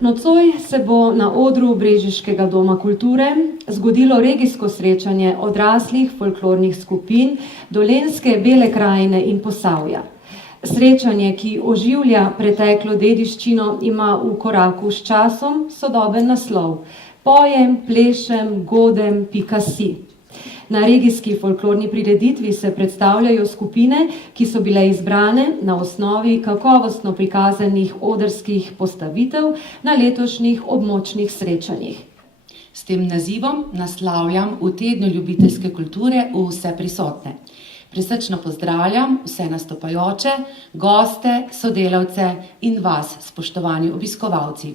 Nocoj se bo na odru Brežiškega doma kulture zgodilo regijsko srečanje odraslih folklornih skupin Dolenjske, Bele krajine in Posavja. Srečanje, ki oživlja preteklo dediščino, ima v koraku s časom sodoben naslov: Pojem, plešem, godem, pika si. Na regijski folklorni prireditvi se predstavljajo skupine, ki so bile izbrane na osnovi kakovostno prikazanih odrskih postavitev na letošnjih območnih srečanjih. S tem nazivom naslavljam v tednu ljubiteljske kulture vse prisotne. Prisrčno pozdravljam vse nastopajoče, goste, sodelavce in vas, spoštovani obiskovalci.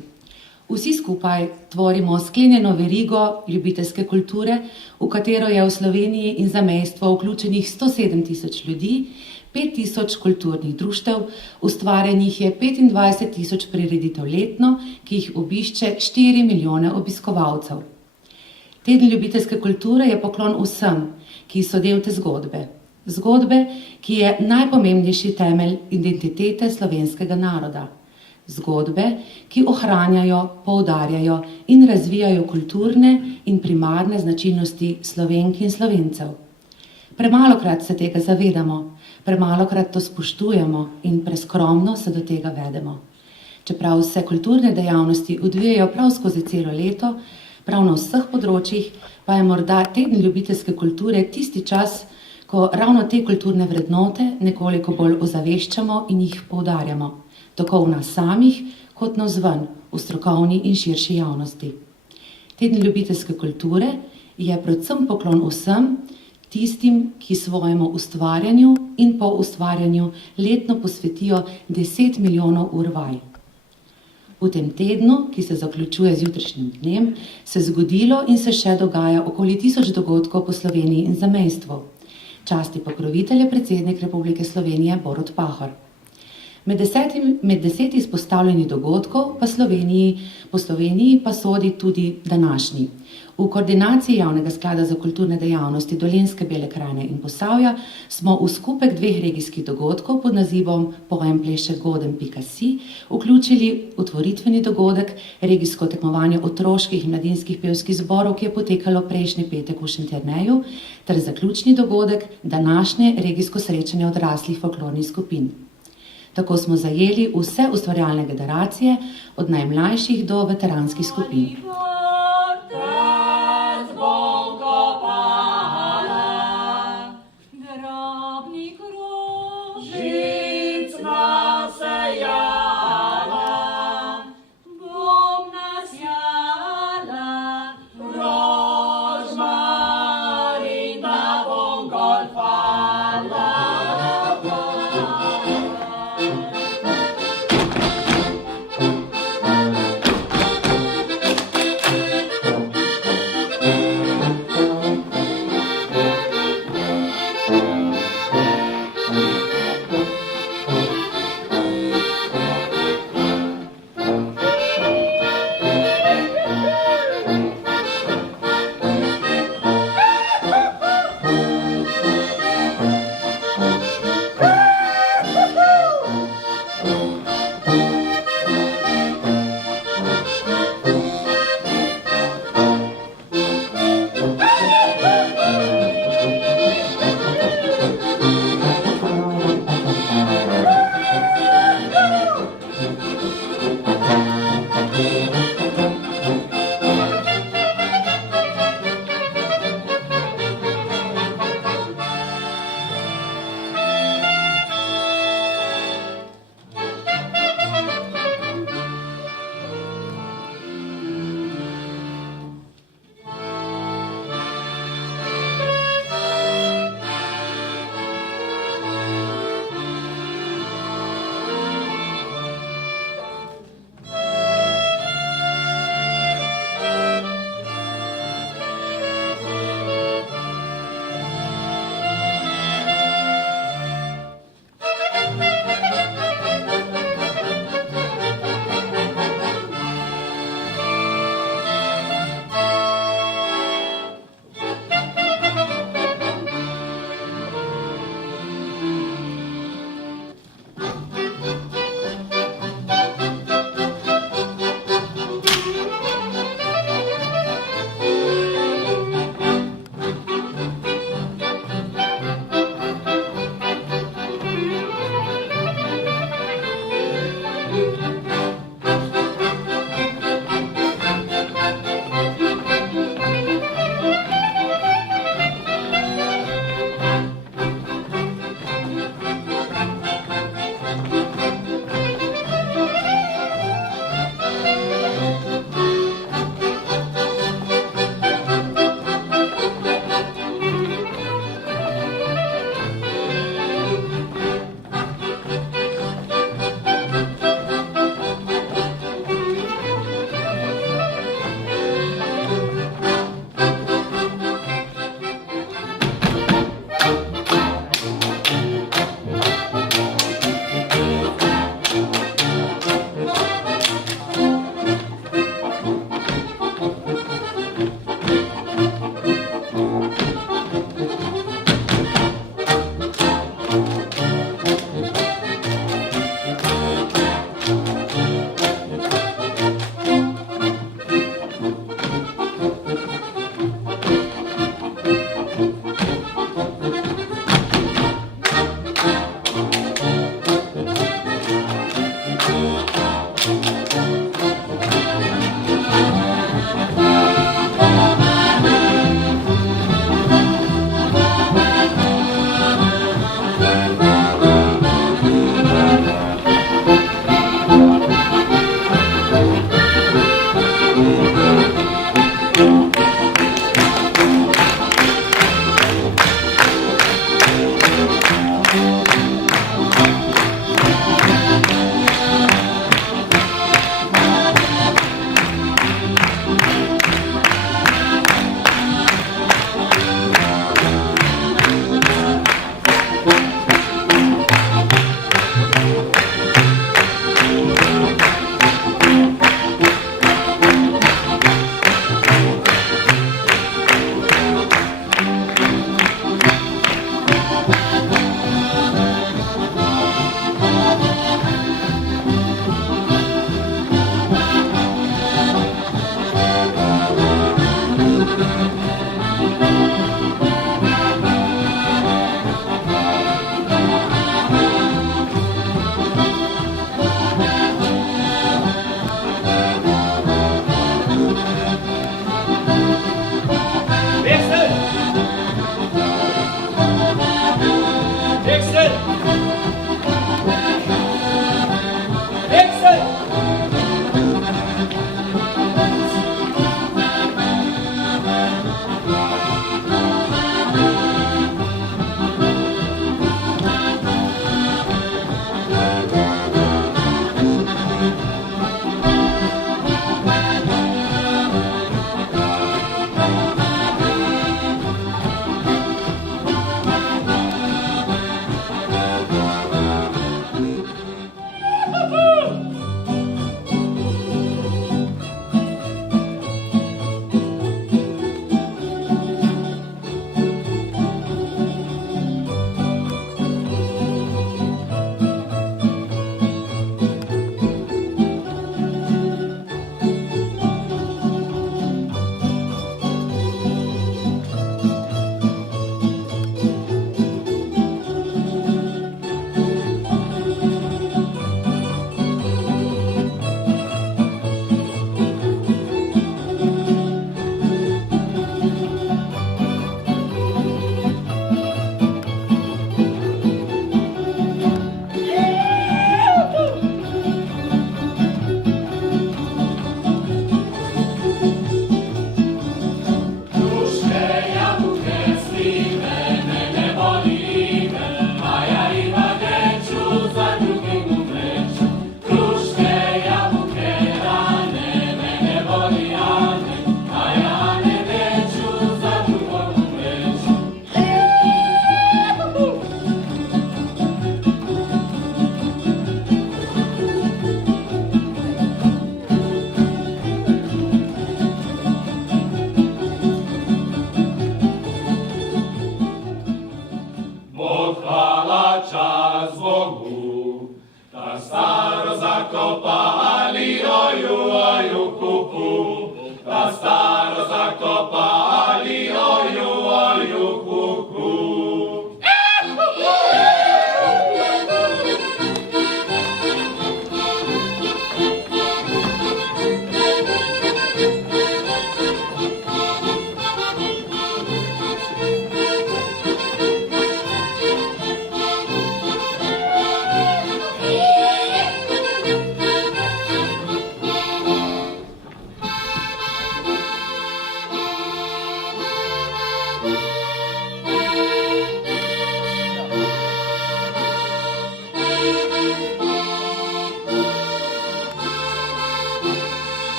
Vsi skupaj tvorimo sklenjeno verigo ljubiteljske kulture, v katero je v Sloveniji in zamejstvu vključenih 107 tisoč ljudi, 5 tisoč kulturnih društev, ustvarjenih je 25 tisoč prireditev letno, ki jih obišče 4 milijone obiskovalcev. Teden ljubiteljske kulture je poklon vsem, ki so del te zgodbe. Zgodbe, ki je najpomembnejši temelj identitete slovenskega naroda. Zgodbe, ki ohranjajo, poudarjajo in razvijajo kulturne in primarne značilnosti Slovenk in Slovencev. Premalokrat se tega zavedamo, premalokrat to spoštujemo in preskromno se do tega vedemo. Čeprav se kulturne dejavnosti odvijajo prav skozi celo leto, prav na vseh področjih, pa je morda teden ljubiteljske kulture tisti čas, ko ravno te kulturne vrednote nekoliko bolj ozaveščamo in jih poudarjamo. Tako v nas samih, kot navzven, v strokovni in širši javnosti. Teden ljubiteljske kulture je predvsem poklon vsem tistim, ki svojemu ustvarjanju in po ustvarjanju letno posvetijo 10 milijonov ur vaj. V tem tednu, ki se zaključuje z jutrišnjim dnem, se zgodilo in se še dogaja okoli 1000 dogodkov po Sloveniji in zamejstvu. Časti pokrovitelj je predsednik Republike Slovenije Borut Pahor. Med 10 izpostavljenih dogodkov po Sloveniji pa sodi tudi današnji. V koordinaciji Javnega sklada za kulturne dejavnosti Dolenjske, Bele krajine in Posavja smo v skupek 2 regijskih dogodkov pod nazivom Pojem, plešem, godem, pika si vključili otvoritveni dogodek, regijsko tekmovanje otroških in mladinskih pevskih zborov, ki je potekalo prejšnji petek v Šentjerneju, ter zaključni dogodek, današnje regijsko srečanje odraslih folklornih skupin. Tako smo zajeli vse ustvarjalne generacije, od najmlajših do veteranskih skupin.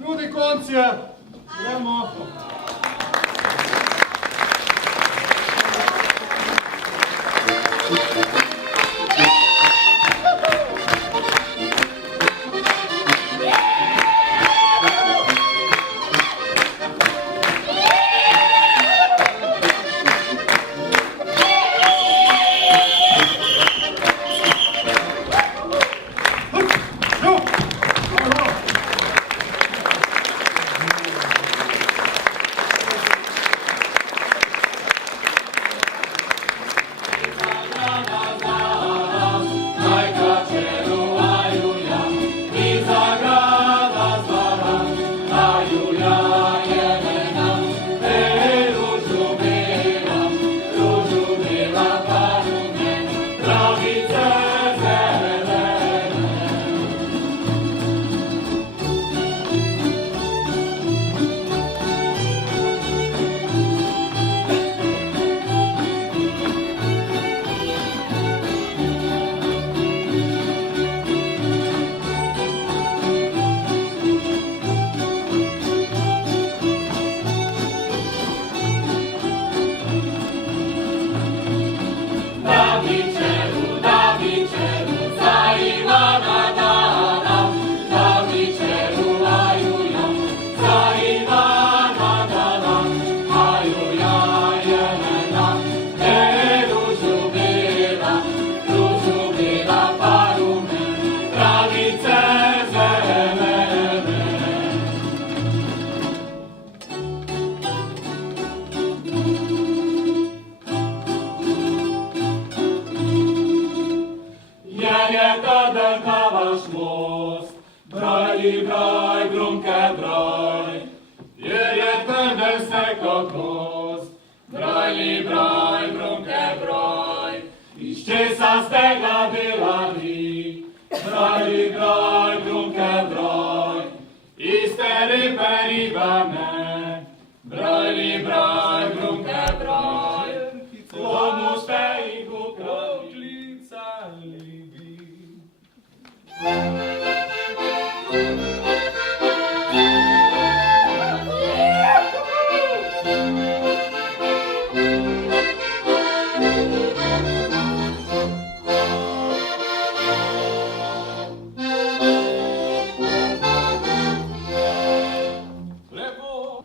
Ljudi koncija, gremo. Broj, broj, grunke, broj, jer je trden se kot most. Broj, broj, grunke, broj, iz česa ste ga delali? Broj, broj, grunke, broj, iste ribe, ribane. Broj, broj, grunke, broj, komu ste jih uklicali vi? Lepo.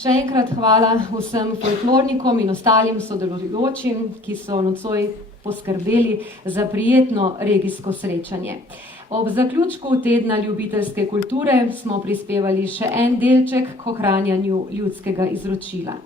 Še enkrat hvala vsem folklornikom in ostalim sodelujočim, ki so nocoj poskrbeli za prijetno regijsko srečanje. Ob zaključku tedna ljubiteljske kulture smo prispevali še en delček k ohranjanju ljudskega izročila.